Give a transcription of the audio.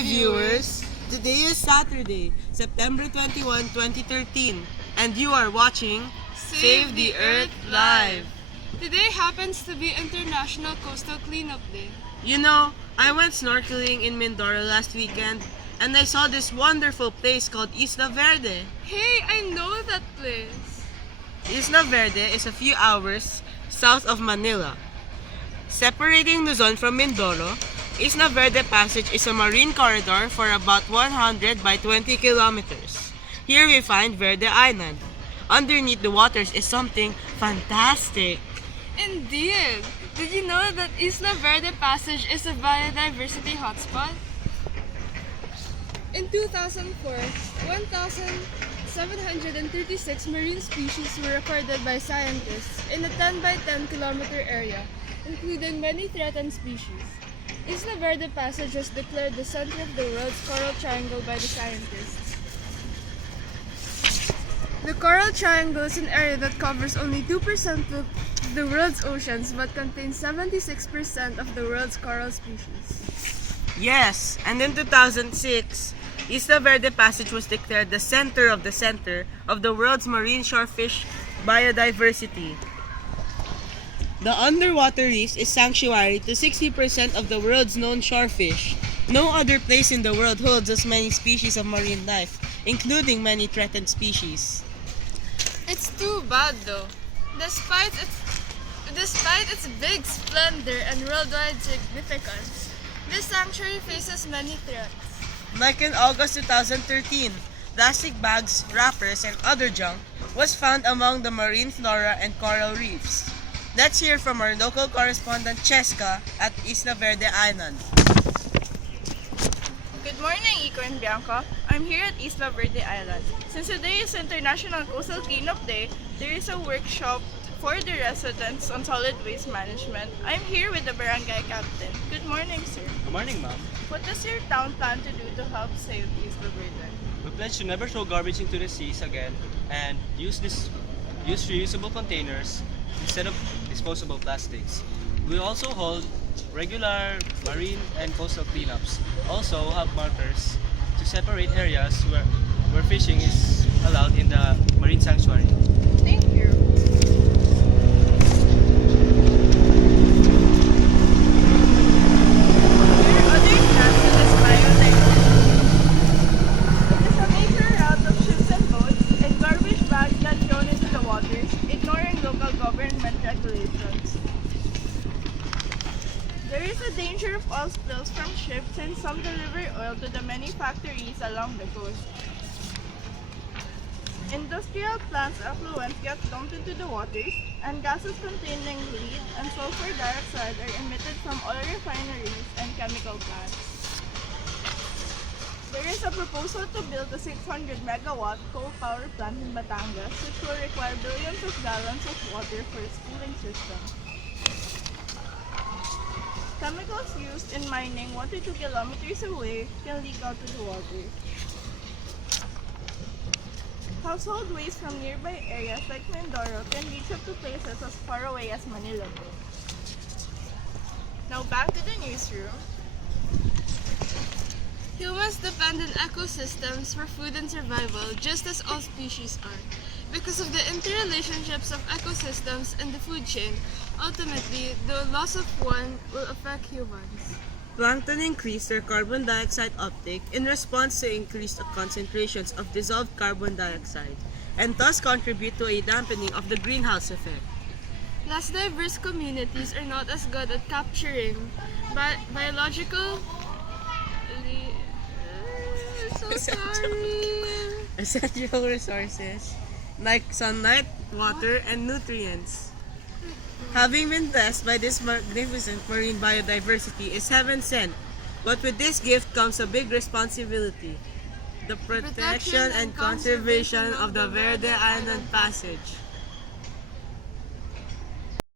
Hi viewers! Today is Saturday, September 21, 2013, and you are watching Save the Earth Live. Today happens to be International Coastal Cleanup Day. You know, I went snorkeling in Mindoro last weekend and I saw this wonderful place called Isla Verde. Hey, I know that place. Isla Verde is a few hours south of Manila. Separating Luzon from Mindoro, Isla Verde Passage is a marine corridor for about 100 by 20 kilometers. Here we find Verde Island. Underneath the waters is something fantastic. Indeed. Did you know that Isla Verde Passage is a biodiversity hotspot? In 2004, 1,736 marine species were recorded by scientists in a 10 by 10 kilometer area, including many threatened species. Isla Verde Passage was declared the center of the world's coral triangle by the scientists. The Coral Triangle is an area that covers only 2% of the world's oceans but contains 76% of the world's coral species. Yes, and in 2006, Isla Verde Passage was declared the center of the world's marine shorefish biodiversity. The underwater reefs is sanctuary to 60% of the world's known shorefish. No other place in the world holds as many species of marine life, including many threatened species. It's too bad though. Despite its big splendor and worldwide significance, this sanctuary faces many threats. Like in August 2013, plastic bags, wrappers, and other junk was found among the marine flora and coral reefs. Let's hear from our local correspondent Cheska at Isla Verde Island. Good morning, Iko and Bianca. I'm here at Isla Verde Island. Since today is International Coastal Cleanup Day, there is a workshop for the residents on solid waste management. I'm here with the barangay captain. Good morning, sir. Good morning, ma'am. What does your town plan to do to help save Isla Verde? We pledge to never throw garbage into the seas again and use reusable containers instead of disposable plastics. We also hold regular marine and coastal cleanups. Also have markers to separate areas where fishing is allowed in the marine sanctuary. Thank you. Your other plans to this biodiversity. It is a major route of ships and boats and garbage bags that thrown into the waters, ignoring local government regulations. There is a danger of oil spills from ships and some deliver oil to the many factories along the coast. Industrial plants effluent get dumped into the waters, and gases containing lead and sulfur dioxide are emitted from oil refineries and chemical plants. There is a proposal to build a 600 megawatt coal power plant in Batangas, which will require billions of gallons of water for its cooling system. Chemicals used in mining 1 to 2 kilometers away can leak out to the water. Household waste from nearby areas like Mindoro can reach up to places as far away as Manila Bay. Now back to the newsroom. Humans depend on ecosystems for food and survival just as all species are. Because of the interrelationships of ecosystems and the food chain, ultimately, the loss of one will affect humans. Plankton increase their carbon dioxide uptake in response to increased concentrations of dissolved carbon dioxide, and thus contribute to a dampening of the greenhouse effect. Less diverse communities are not as good at capturing biological... so sorry. Essential resources like sunlight, water, and nutrients. Having been blessed by this magnificent marine biodiversity is heaven sent, but with this gift comes a big responsibility: the protection and conservation of the Verde Island Passage.